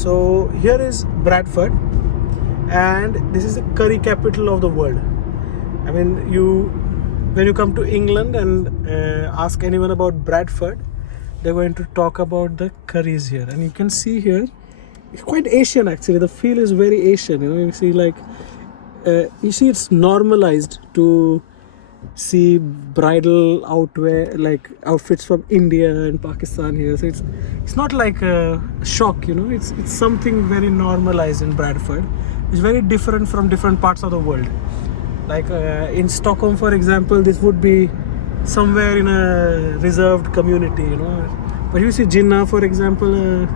So here is Bradford, and this is the curry capital of the world. I mean, when you come to England and ask anyone about Bradford, they're going to talk about the curries here. And you can see here, it's quite Asian actually. The feel is very Asian. You see it's normalized to see bridal outwear, like outfits from India and Pakistan here. So it's not like a shock. It's something very normalized in Bradford. It's very different from different parts of the world. Like in Stockholm, for example, this would be somewhere in a reserved community, But you see Jinnah, for example,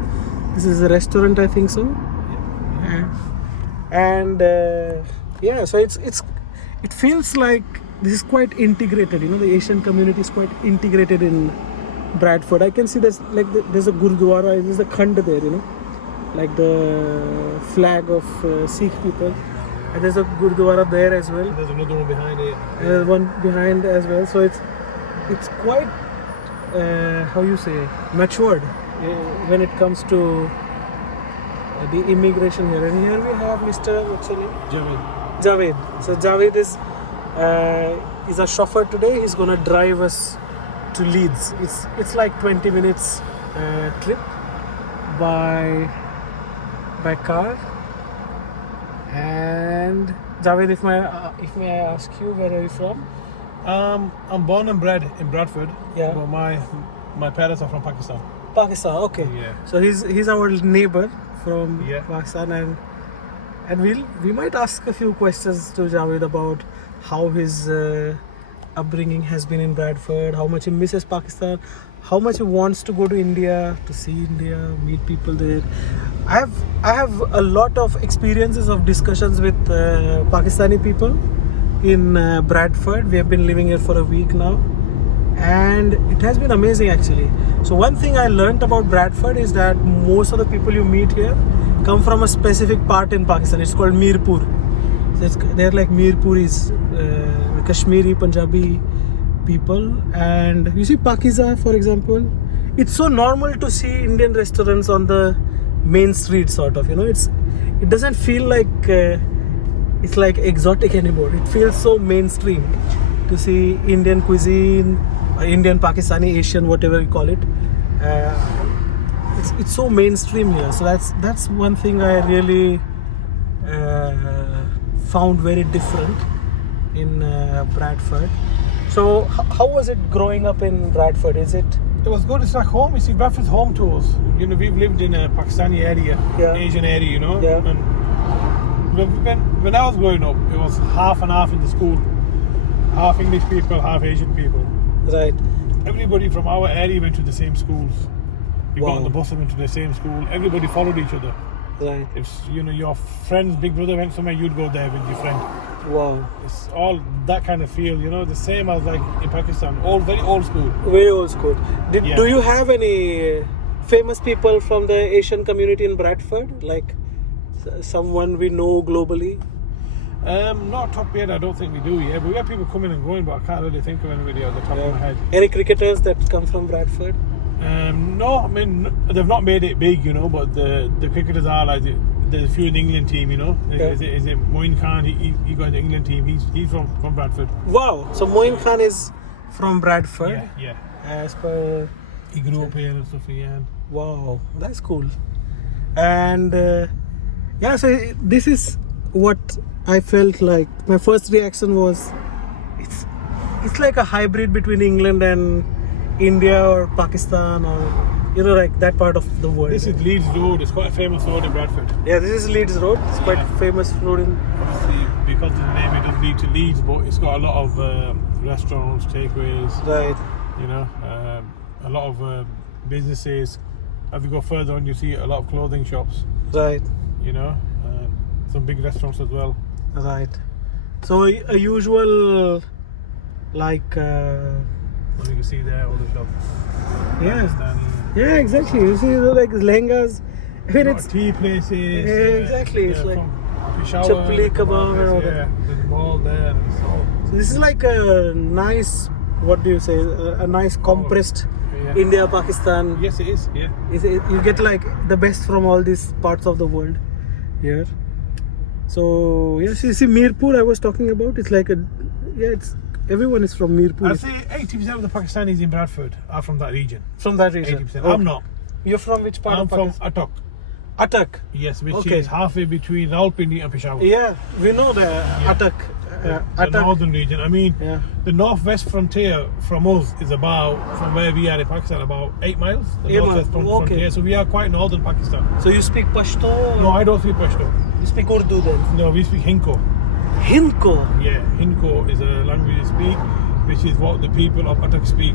this is a restaurant, I think so. So it feels like this is quite integrated. The Asian community is quite integrated in Bradford. I can see there's a Gurdwara, there's a Khand there, like the flag of Sikh people. And there's a Gurdwara there as well. There's another one behind it. There's one behind as well. So it's quite matured when it comes to the immigration here. And here we have Mr. what's your name? Javaid. So Javaid is a chauffeur today. He's gonna drive us to Leeds. It's like 20 minutes trip by car. And Javaid, if may I ask you, where are you from? I'm born and bred in Bradford. Yeah. But my parents are from Pakistan. Pakistan, okay. Yeah. So he's our neighbor from Pakistan, and we might ask a few questions to Javaid about how his upbringing has been in Bradford, how much he misses Pakistan, how much he wants to go to India, to see India, meet people there. I have a lot of experiences of discussions with Pakistani people in Bradford. We have been living here for a week now, and it has been amazing actually. So one thing I learned about Bradford is that most of the people you meet here come from a specific part in Pakistan. It's called Mirpur. So they're like Mirpuris, Kashmiri, Punjabi people. And you see Pakiza, for example, it's so normal to see Indian restaurants on the main street, sort of. It doesn't feel like it's like exotic anymore. It feels so mainstream to see Indian cuisine or Indian Pakistani, Asian, whatever you call it. It's so mainstream here. So that's one thing I really found very different in Bradford. So how was it growing up in Bradford? It was good. It's like home. You see, Bradford's home to us. We've lived in a Pakistani area, Asian area, Yeah. And when I was growing up, it was half and half in the school. Half English people, half Asian people. Right. Everybody from our area went to the same schools. You got on the bus and went to the same school. Everybody followed each other. Right. If your friend's big brother went somewhere, you'd go there with your friend. Wow. It's all that kind of feel, the same as like in Pakistan. Very old school. Very old school. Do you have any famous people from the Asian community in Bradford? Like someone we know globally? Not top yet, I don't think we do, but we have people coming and going, but I can't really think of anybody off the top of my head. Any cricketers that come from Bradford? No, I mean, they've not made it big, but the cricketers are like, there's a few in the England team, Is it Moin Khan, he got in the England team, he's from Bradford. Wow, so Moin Khan is from Bradford? Yeah. As per... He grew up here and stuff, yeah. Wow, that's cool. And so this is what I felt like. My first reaction was, it's like a hybrid between England and India or Pakistan, or like that part of the world. This is Leeds Road. It's quite a famous road in Bradford. Yeah, this is Leeds Road. It's quite a famous road in... Obviously, because of the name, it does lead to Leeds, but it's got a lot of restaurants, takeaways. Right. A lot of businesses. As you go further on, you see a lot of clothing shops. Right. Some big restaurants as well. Right. So a usual, like... Well, you can see there all the shops. Yeah, exactly. You see, like lehengas. I mean, it's tea places. Yeah, exactly. It's like Peshawar, chapli kebab and all that. Yeah, there's a mall there. And so this is like a nice, what do you say? A nice compressed yeah. India, Pakistan. Yes, it is. Yeah. You get like the best from all these parts of the world here. So yeah, see Mirpur I was talking about. It's like it's everyone is from Mirpur. I'd say 80% of the Pakistanis in Bradford are from that region. From that region. 80%. Okay. I'm not. You're from which part I'm of from Pakistan? Attock. Attock. Yes, which Okay. is halfway between Rawalpindi and Peshawar. Yeah, we know the Attock. The Attock. northern region. I mean, Yeah. the northwest frontier from us is about, from where we are in Pakistan, about 8 miles. The 8 northwest miles, okay. frontier. So we are quite northern Pakistan. So you speak Pashto? Or No, I don't speak Pashto. you speak Urdu then? No, we speak Hinko. Hindko. Yeah, Hinko is a language we speak, which is what the people of Attock speak.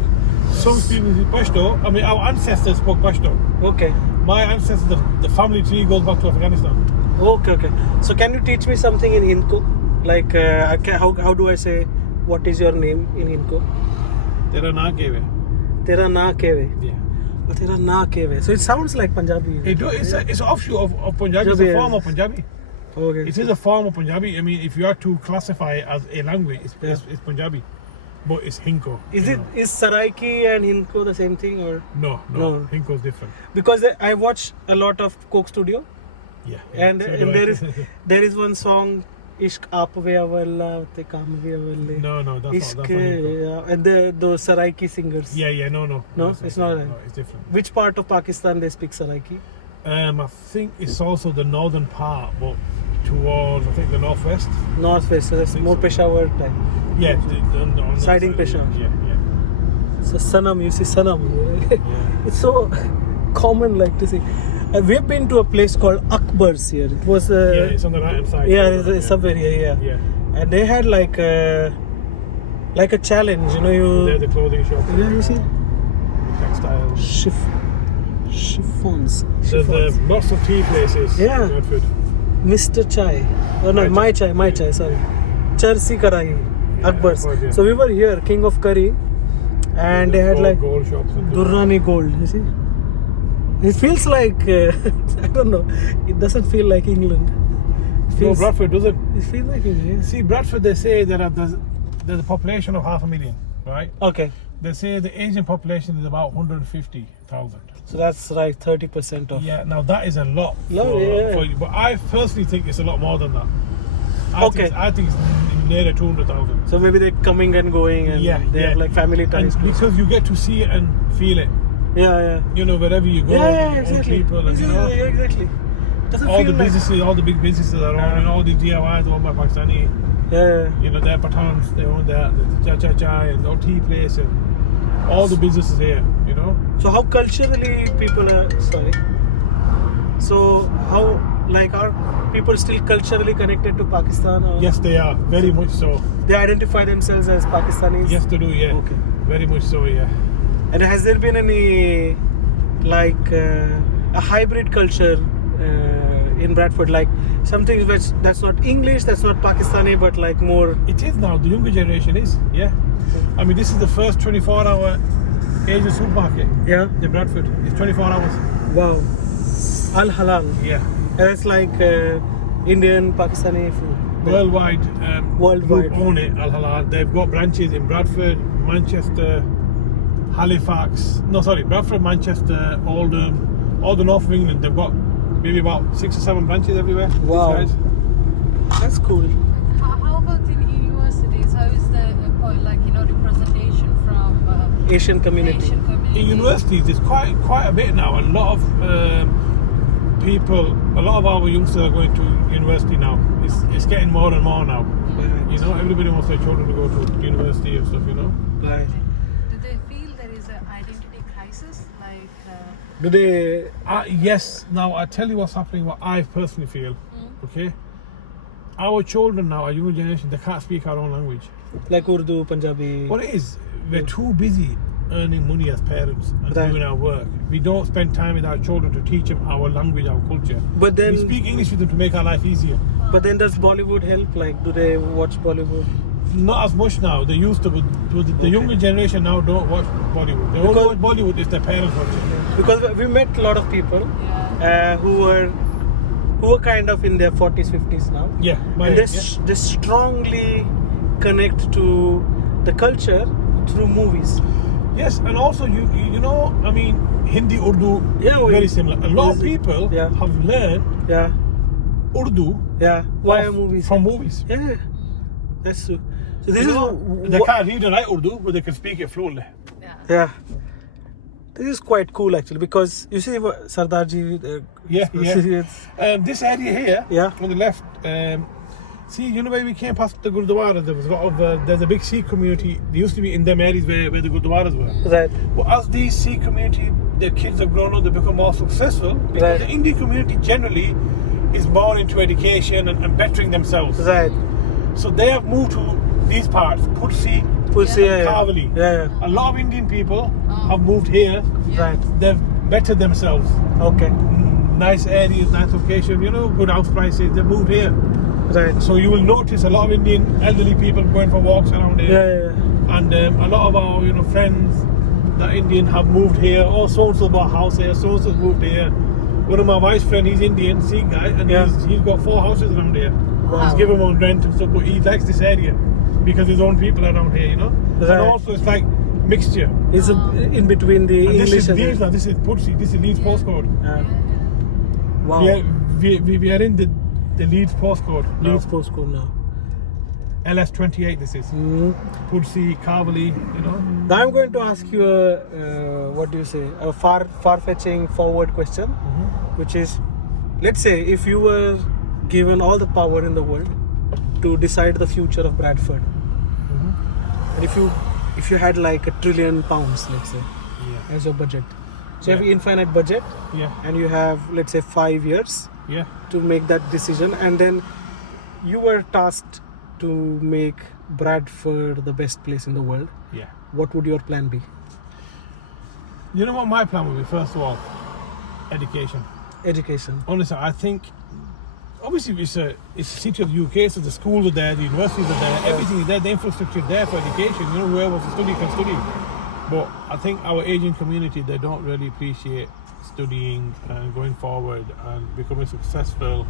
Some people speak Pashto. I mean, our ancestors spoke Pashto. Okay. My ancestors, the family tree goes back to Afghanistan. Okay. So can you teach me something in Hindko? Like how do I say what is your name in Hindko? Tera na keve. Tera na keve. Yeah. Oh, tera na keve. So it sounds like Punjabi. It's an offshoot of Punjabi. It's a form of Punjabi. Okay. It is a form of Punjabi. I mean, if you are to classify it as a language, it's Punjabi, but it's Hinko. Is Saraiki and Hindko the same thing or? No. No. Hinko is different. Because I watch a lot of Coke Studio, Yeah. and So do I. there is one song, Ishq Aap Ve Awalla Te Kaam Ve Awalle. No, that's not Hinko. And those Saraiki singers. Yeah, no. No, That's it's not that. No, it's different. Which part of Pakistan they speak Saraiki? I think it's also the northern part, but towards, I think, the northwest. Northwest, so that's Think more so. Peshawar time. Yeah, on that Siding side, Peshawar. Yeah. So Sanam, you see Sanam. Yeah. It's so common like to see. We've been to a place called Akbar's here. It was Yeah, it's on the right hand side. yeah, it's somewhere here, yeah. Yeah. And they had like a challenge, you know, They're the clothing shop. yeah, you see Textiles. chiffons. There's lots of tea places. Yeah. in Bradford. Mr. Chai. Oh no, my chai, sorry. Charsi Karai, Akbar's. Akbar's, yeah. So we were here, King of Curry, and they had like gold shops. And Durrani Gold, you see. It feels like I don't know. It doesn't feel like England. It no, feels, Bradford doesn't. it feels like England. See, Bradford, they say that there's a population of 500,000, right? Okay, They say the Asian population is about 150,000. so that's right, 30% of. Yeah, now that is a lot. No, yeah. for you, but I personally think it's a lot more than that. Okay. I think it's near 200,000. So maybe they're coming and going, and they have like family ties. And because you get to see it and feel it. Yeah. You know, wherever you go, Yeah, you exactly. people, and you know, Yeah, exactly. Doesn't all feel the like, businesses, all the big businesses are on, and all these DIYs owned by Pakistani. Yeah. You know, they're Pathans, they own the Cha and the tea place and all the businesses here, you know. So how culturally people are So how like are people still culturally connected to Pakistan? Or Yes, they are, very much so. they identify themselves as Pakistanis? Yes, they do, yeah. Okay. Very much so, yeah. And has there been any like a hybrid culture in Bradford, like something that's not English, that's not Pakistani, but like more? It is now, the younger generation is, yeah. I mean, this is the first 24-hour Asian supermarket Yeah. in Bradford. It's 24 hours. Wow. Al Halal. Yeah. And it's like Indian Pakistani food. Worldwide. Worldwide. Group own it, Al Halal. They've got branches in Bradford, Manchester, Halifax. No, sorry, Bradford, Manchester, Oldham, all the north of England. They've got maybe about 6 or 7 branches everywhere. Wow. Besides. That's cool. How about in universities? How is the representation from Asian community. Asian community? In universities, there's quite a bit now. A lot of a lot of our youngsters are going to university now. It's getting more and more now. Right. You know, everybody wants their children to go to university and stuff, you know. Right. Do they feel there is an identity crisis? Like, Do they? Yes, now I tell you what's happening, what I personally feel, okay? Our children now, our younger generation, they can't speak our own language. Like Urdu, Punjabi. What it is, we're too busy earning money as parents and Right. doing our work. We don't spend time with our children to teach them our language, our culture. But then, We speak English with them to make our life easier. does Bollywood help? Like, do they watch Bollywood? Not as much now. They used to, but the younger generation now don't watch Bollywood. They only Because- watch Bollywood if their parents watch it. Because we met a lot of people who were kind of in their 40s, 50s now. Yeah, And they strongly connect to the culture through movies. Yes, and also you know, I mean, Hindi, Urdu, very similar. A lot of people have learned Urdu via movies. From movies. Yeah, that's true. So this they can't read and write Urdu, but they can speak it fluently. Yeah. This is quite cool actually, because you see Sardarji. This area here, on the left. See, you know where we came past the Gurdwara, there was a lot of, there's a big Sikh community. They used to be in them areas where the Gurdwaras were. Right. But as these Sikh community, their kids have grown up, they become more successful. Because the Indian community generally is more into education and bettering themselves. Right. So they have moved to these parts, Putsi, Kavali. A lot of Indian people have moved here. Right. They've bettered themselves. Okay. Nice areas, nice location, you know, good house prices. They've moved here. Right. So you will notice a lot of Indian elderly people going for walks around here. And a lot of our, you know, friends that Indian have moved here. Oh, so-and-so bought a house here, so-and-so moved here. One of my wife's friend, he's Indian, Sikh guy, and he's got 4 houses around here. Wow. He's given them on rent and stuff, but he likes this area because his own people are around here, you know. Right. And also it's like mixture. It's in between the and English this is and Leeds now, this is Putsi, this is Leeds postcode. Wow. We are in the Leeds postcode. Leeds postcode now. LS28 this is. Putsi, Kavali, you know. Now I'm going to ask you a far-fetching forward question, which is, let's say if you were given all the power in the world to decide the future of Bradford, and if you had like £1 trillion, let's say, as your budget, so you have infinite budget, and you have, let's say, 5 years to make that decision, and then you were tasked to make Bradford the best place in the world, what would your plan be? You know what my plan would be? First of all, education. Honestly, I think obviously it's a city of the UK, so the schools are there, the universities are there, everything is there, the infrastructure is there for education. You know, whoever wants to study can study. But I think our Asian community, they don't really appreciate studying and going forward and becoming successful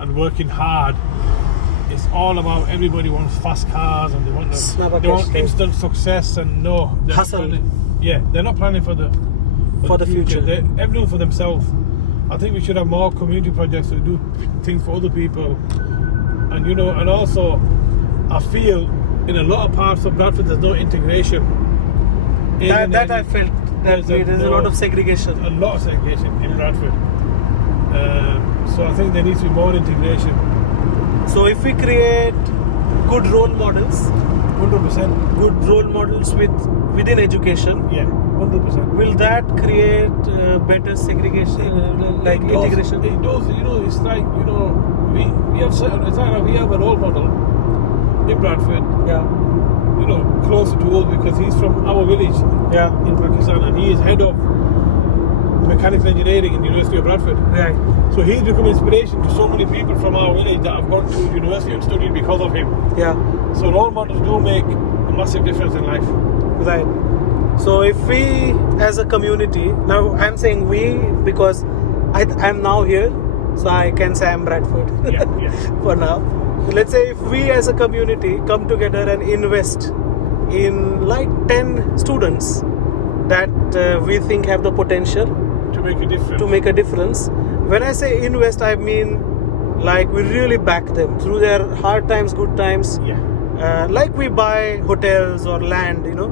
and working hard. It's all about everybody wants fast cars and they want instant success and hustle. They're not planning for the future. They're everyone for themselves. I think we should have more community projects to do things for other people, and you know, and also I feel in a lot of parts of Bradford there's no integration. That I felt that there's a lot of segregation. A lot of segregation in Bradford. So I think there needs to be more integration. So if we create good role models, 100%. Good role models within education, 100%. Will that create better segregation, like integration? It does. You know, it's like, you know, we have certain. It's like we have a role model in Bradford. You know, closer to us because he's from our village. In Pakistan, and he is head of mechanical engineering in the University of Bradford. So he's become inspiration to so many people from our village that have gone to university and studied because of him. So role models do make a massive difference in life. So if we as a community, now I'm saying we because I'm now here, so I can say I'm Bradford for now. Let's say if we as a community come together and invest in like 10 students that we think have the potential to make a difference. When I say invest, I mean like we really back them through their hard times, good times. Like we buy hotels or land, you know,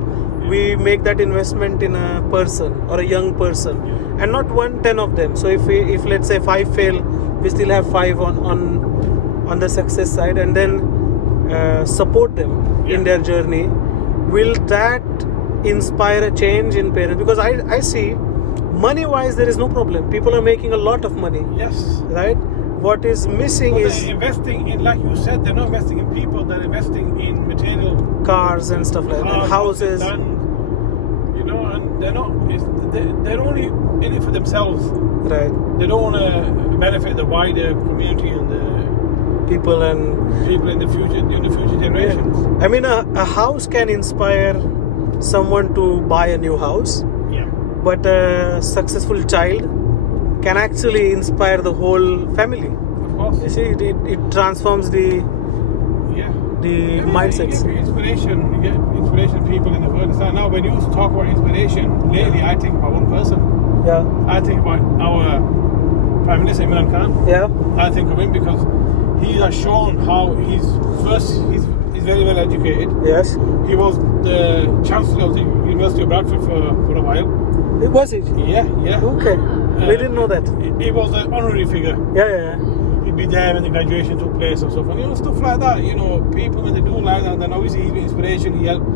we make that investment in a person or a young person, and not 10 of them. So if let's say 5 fail, we still have 5 on the success side, and then support them in their journey. Will that inspire a change in parents? Because I see money wise there is no problem. People are making a lot of money. Right? What is missing is they're investing in, like you said, they're not investing in people, they're investing in material, cars and stuff like that, houses, land, you know, and they're only in it for themselves. They don't want to benefit the wider community and the people in the future generations. I mean, a house can inspire someone to buy a new house, but a successful child can actually inspire the whole family. Of course. You see, it transforms the the mindsets. You get inspiration people in the world. So now when you talk about inspiration, lately I think about one person. Yeah. I think about our Prime Minister Imran Khan. Yeah. I think of him because he has shown how he's very well educated. Yes. He was the Chancellor of the University of Bradford for a while. Was it? Yeah. Okay. We didn't know that. He was an honorary figure. Yeah. He'd be there when the graduation took place and stuff. And stuff like that. People when they do like that, then obviously he's been inspiration. He helped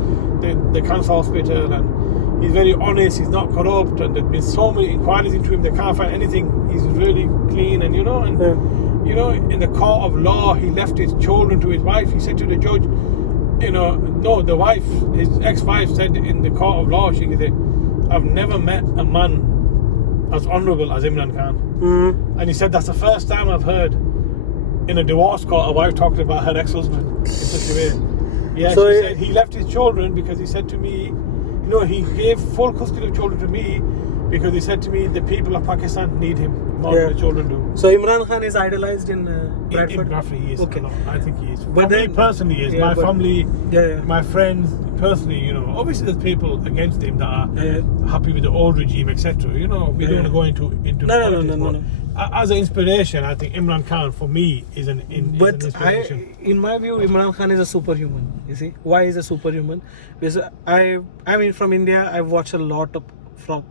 the cancer hospital, and he's very honest. He's not corrupt, and there's been so many inquiries into him. They can't find anything. He's really clean, and in the court of law, he left his children to his wife. He said to the judge, no, the wife, his ex-wife said in the court of law, she said, I've never met a man as honourable as Imran Khan. And he said, that's the first time I've heard in a divorce court a wife talking about her ex-husband in such a way. Yeah, so she said he left his children because he said to me, he gave full custody of children to me because he said to me, the people of Pakistan need him more than the children do. So Imran Khan is idolized in Bradford? In Bradford he is. Okay. I think he is. But me personally he is. My family, yeah. my friends, personally, obviously there's people against him that are happy with the old regime, etc. We don't want to go into politics. No. As an inspiration, I think Imran Khan for me is an inspiration. In my view, Imran Khan is a superhuman. You see, why is a superhuman? Because I mean, from India, I've watched a lot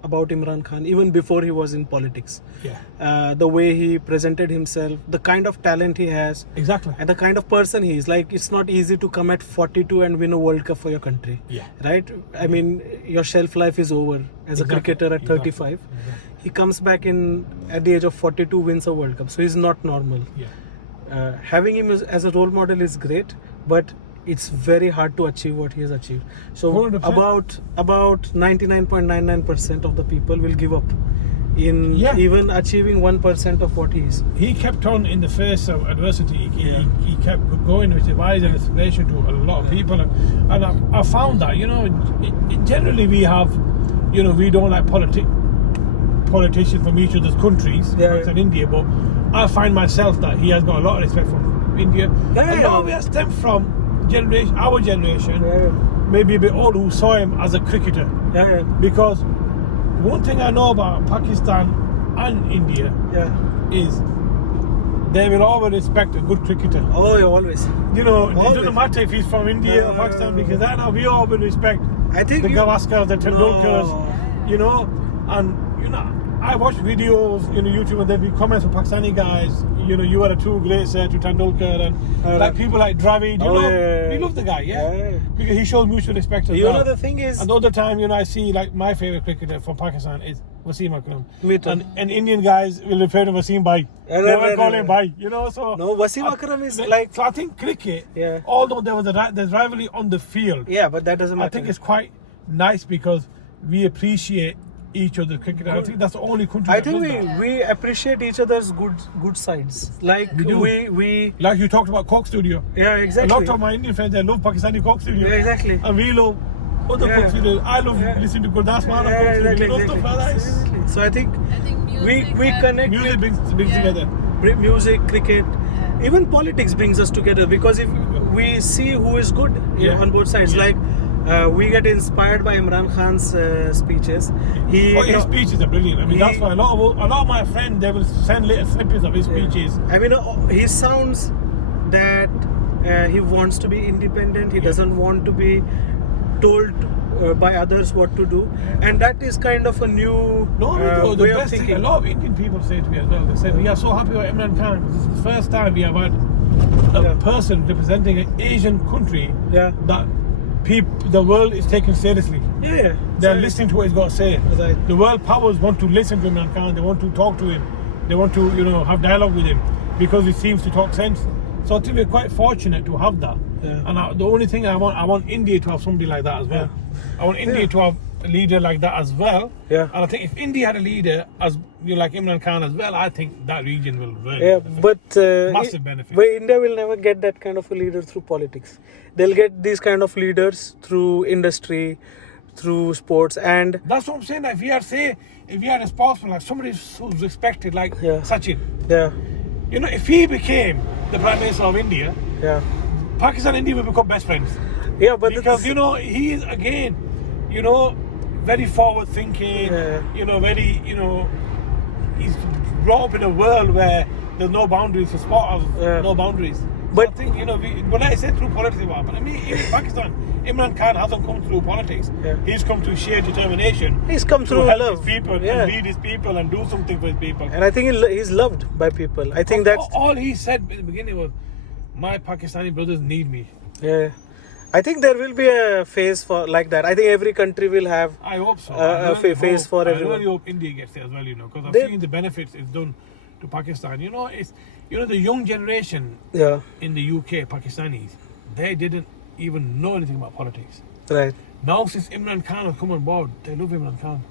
about Imran Khan even before he was in politics. Yeah. The way he presented himself, the kind of talent he has, exactly, and the kind of person he is. Like, it's not easy to come at 42 and win a World Cup for your country. Yeah. Right. I mean, your shelf life is over as a cricketer at 35. Exactly. He comes back at the age of 42, wins a World Cup. So he's not normal. Yeah. Having him as a role model is great, but it's very hard to achieve what he has achieved. So 100%. about 99.99% of the people will give up in even achieving 1% of what he is. He kept on in the face of adversity. He kept going, which is why he's an inspiration to a lot of people. And I found that, generally we have, we don't like politicians from each other's countries, and India, but I find myself that he has got a lot of respect from India. A lot of it stems from our generation, maybe a bit older, who saw him as a cricketer. Because one thing I know about Pakistan and India is they will always respect a good cricketer. Oh, always. It doesn't matter if he's from India or Pakistan, because we all will respect the Gavaskars, the Tendulkars, and I watch videos in YouTube and there'll be comments from Pakistani guys, you are a true great sir to Tendulkar, and like people like Javaid, we love the guy, because he shows mutual respect as well. The thing is, and the other time, I see like my favourite cricketer from Pakistan is Wasim Akram. And Indian guys will refer to Wasim Bhai. Never call him Bhai, so... No, Wasim Akram is So I think cricket, although there's rivalry on the field, but that doesn't matter. I think it's quite nice because we appreciate each other's cricket. I think that's the only country. I think we appreciate each other's good sides. Like we like you talked about Coke Studio. Yeah, exactly. A lot of my Indian friends, they love Pakistani Coke Studio. Yeah, exactly. And we love other Coke Studios. I love listening to Gurdas Maan Coke Studio. Stuff like that. So I think we connect. Music brings together. Music, cricket, even politics brings us together, because if we see who is good on both sides, like. We get inspired by Imran Khan's speeches. His speeches are brilliant. I mean, that's why a lot of my friends, they will send little snippets of his speeches. I mean, he sounds that he wants to be independent. He doesn't want to be told by others what to do, and that is kind of a new way of thinking. A lot of Indian people say to me as well. They say we are so happy with Imran Khan. This is the first time we have had a person representing an Asian country that. The world is taken seriously. They're listening to what he's got to say. The world powers want to listen to Imran Khan. They want to talk to him. They want to, have dialogue with him because he seems to talk sense. So I think we're quite fortunate to have that. And the only thing I want India to have somebody like that as well. I want India to have a leader like that as well. And I think if India had a leader as like Imran Khan as well, I think that region will really massive benefit. But India will never get that kind of a leader through politics. They'll get these kind of leaders through industry, through sports, and that's what I'm saying. If we are responsible, like somebody who's respected, like Sachin. If he became the Prime Minister of India, Pakistan and India will become best friends. Yeah, but Because, you know, he is, again, you know, very forward thinking, Yeah. you know, very, you know, he's brought up in a world where there's no boundaries for sport, Yeah. no boundaries. But- So I think, you know, when I say through politics, but I mean, in Pakistan, Imran Khan hasn't come through politics. Yeah. He's come through sheer determination. He's come to through help love. his people Yeah. and lead his people and do something for his people. And I think he's loved by people. I think that's all he said in the beginning was, "My Pakistani brothers need me." yeah. I think there will be a phase for like that. I think every country will have I hope so. a phase for I everyone. really hope India gets it as well, you know, because I've They- seen the benefits it's done to Pakistan. You know, the young generation yeah, in the UK, Pakistanis, they didn't even know anything about politics. right, Now, since Imran Khan has come on board, they love Imran Khan.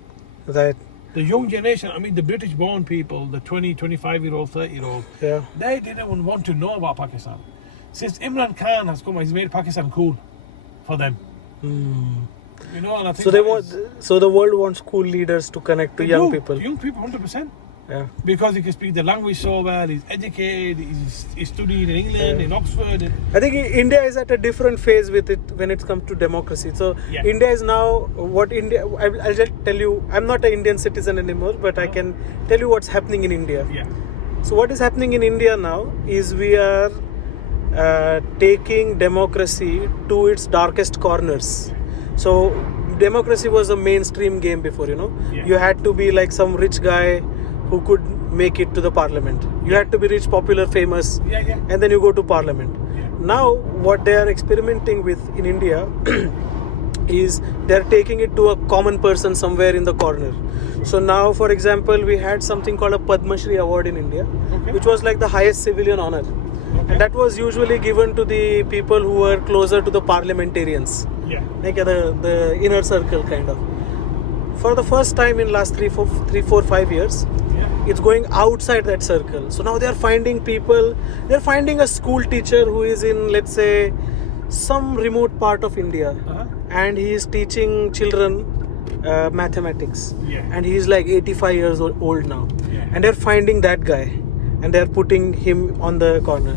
right, The young generation, I mean, the British-born people, the 20, 25-year-old, 30-year-old, yeah, they didn't even want to know about Pakistan. Since Imran Khan has come, he's made Pakistan cool for them. You know, and I think So they that want. is- So the world wants cool leaders to connect to They young do. people. Young people, 100%. Yeah, Because he can speak the language so well, he's educated, he's studied in England, in Oxford. I think India is at a different phase with it when it comes to democracy. So Yeah. India is now what India. I'll just tell you. I'm not an Indian citizen anymore, but I can tell you what's happening in India. Yeah. So what is happening in India now is we are taking democracy to its darkest corners. So democracy was a mainstream game before, you know. Yeah. You had to be like some rich guy who could make it to the parliament. You had to be rich, popular, famous, Yeah, yeah. and then you go to parliament. Yeah. Now what they are experimenting with in India is they're taking it to a common person somewhere in the corner. So now, for example, we had something called a Padma Shri award in India, Okay. which was like the highest civilian honor. And that was usually given to the people who were closer to the parliamentarians, Yeah. like the inner circle kind of. For the first time in last 3, 4, 5 years, Yeah. it's going outside that circle. So now they're finding people, they're finding a school teacher who is in, let's say, some remote part of India, Uh-huh. and he is teaching children mathematics. Yeah. And he's like 85 years old now. Yeah. And they're finding that guy and they're putting him on the corner.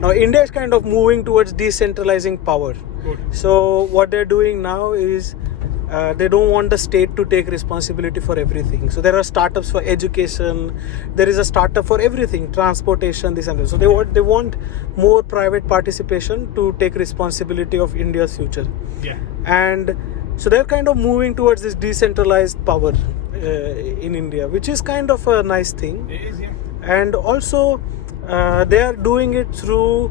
Now India is kind of moving towards decentralizing power. Good. So what they're doing now is they don't want the state to take responsibility for everything. So there are startups for education. There is a startup for everything, transportation, this and that. So they want more private participation to take responsibility of India's future. Yeah. And so they're kind of moving towards this decentralized power in India, which is kind of a nice thing. It is, yeah. And also they are doing it through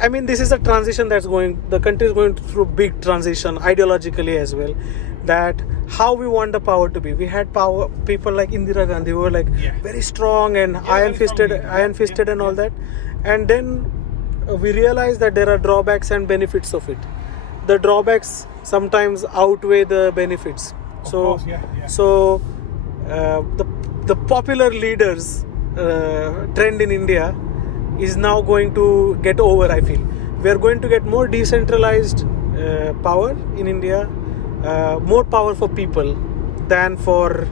I mean, this is a transition that's going, the country is going through big transition ideologically as well, that how we want the power to be. We had power, people like Indira Gandhi who were like Yeah. very strong and very strong leader. iron fisted and all that. And then we realized that there are drawbacks and benefits of it. The drawbacks sometimes outweigh the benefits. Of course, yeah. So the popular leaders trend in India is now going to get over, I feel. We are going to get more decentralized power in India, more power for people than for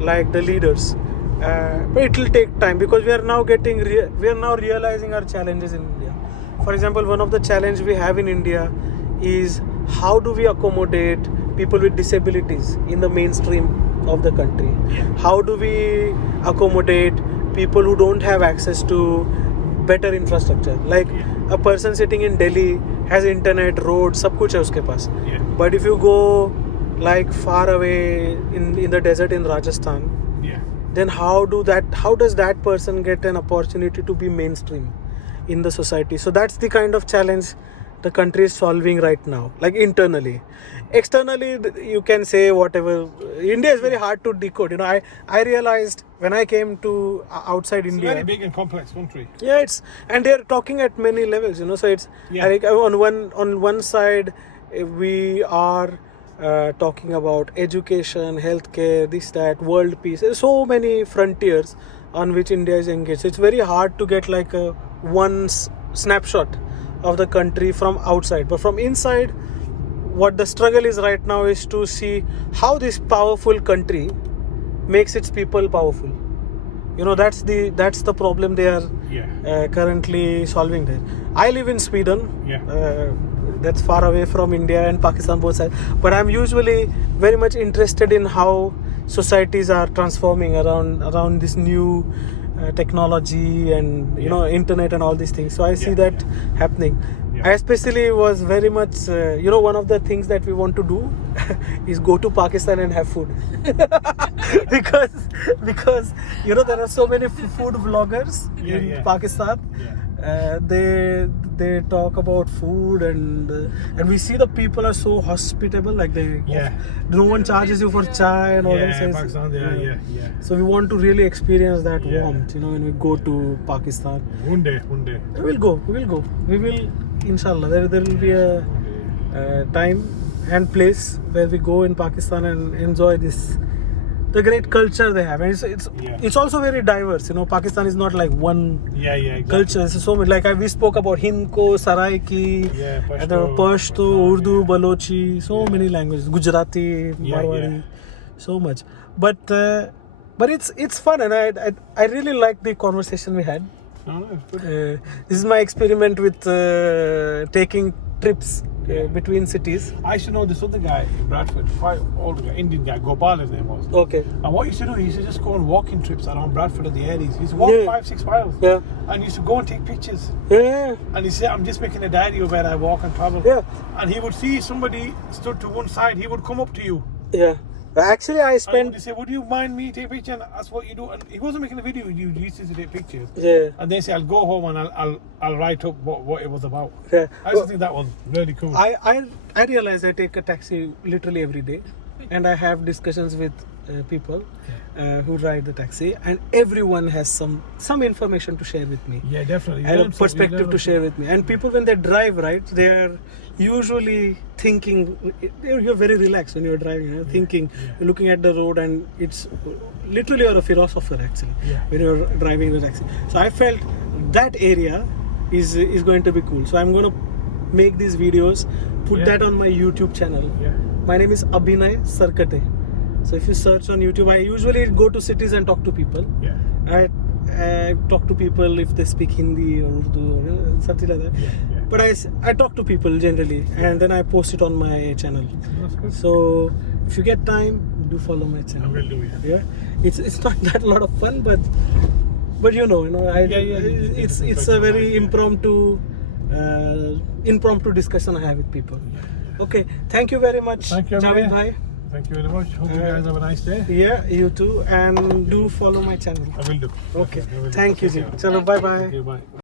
like the leaders. But it will take time because we are now realizing our challenges in India. For example, one of the challenges we have in India is how do we accommodate people with disabilities in the mainstream of the country? Yeah. How do we accommodate people who don't have access to better infrastructure? Like a person sitting in Delhi has internet, roads, सब कुछ है उसके पास. Yeah. But if you go like far away in the desert in Rajasthan, Yeah. then how does that person get an opportunity to be mainstream in the society? So that's the kind of challenge the country is solving right now, like internally. Externally, you can say whatever. India is very hard to decode. You know, I realized when I came to outside It's India. a very big and complex country. Yeah, and they're talking at many levels, you know. So it's Yeah. like on one side we are talking about education, healthcare, this, that, world peace. There's so many frontiers on which India is engaged. So it's very hard to get like a one snapshot of the country from outside. But from inside, what the struggle is right now is to see how this powerful country makes its people powerful. You know, that's the problem they are currently solving there. I live in Sweden. That's far away from India and Pakistan both sides. But I'm usually very much interested in how societies are transforming around this new technology and you know, internet and all these things. So I see that happening. I especially was very much you know, one of the things that we want to do is go to Pakistan and have food. because you know, there are so many food vloggers in Pakistan. They talk about food and we see the people are so hospitable, like no one charges you for chai and all that. Pakistan, So we want to really experience that warmth, you know, when we go to Pakistan. One day. We will, inshallah. There will be a time and place where we go in Pakistan and enjoy the great culture they have. And it's also very diverse, you know. Pakistan is not like one culture. It's so much, like we spoke about Hindko, Saraiki, Pashto, Urdu, Balochi, so many languages, Gujarati, Marwari, so much. But it's fun, and I really like the conversation we had. This is my experiment with taking trips between cities. I used to know this other guy in Bradford, quite old guy, Indian guy, Gopal his name was. Okay. And what he used to do, he used to just go on walking trips around Bradford at the areas. He used to walk 5-6 miles. And he used to go and take pictures. And he said, I'm just making a diary of where I walk and travel. And he would see somebody stood to one side, he would come up to you. Actually, I spent. They say, would you mind me take a picture? And that's what you do. And he wasn't making a video. You used to take pictures. And they say, I'll go home and I'll write up what it was about. I just think that was really cool. I realize I take a taxi literally every day, and I have discussions with people who ride the taxi, and everyone has some information to share with me. Definitely. And a perspective to share with me. And people, when they drive, right, they are usually thinking. You're very relaxed when you're driving. You know, thinking, you're looking at the road, and it's literally you're a philosopher actually when you're driving the taxi. So I felt that area is going to be cool. So I'm going to make these videos, put that on my YouTube channel. My name is Abhinay Sarkate. So if you search on YouTube, I usually go to cities and talk to people. I talk to people if they speak Hindi or Urdu or something like that. But I talk to people generally, and then I post it on my channel. That's good. So if you get time, do follow my channel. I will do it. It's not that lot of fun, but you know, it's a very impromptu discussion I have with people. Okay, thank you very much, Javaid bhai. Thank you very much. Hope you guys have a nice day. Yeah, you too. And do follow my channel. I will do. Okay. Thank you, ji. Chalo, bye bye. Okay, bye.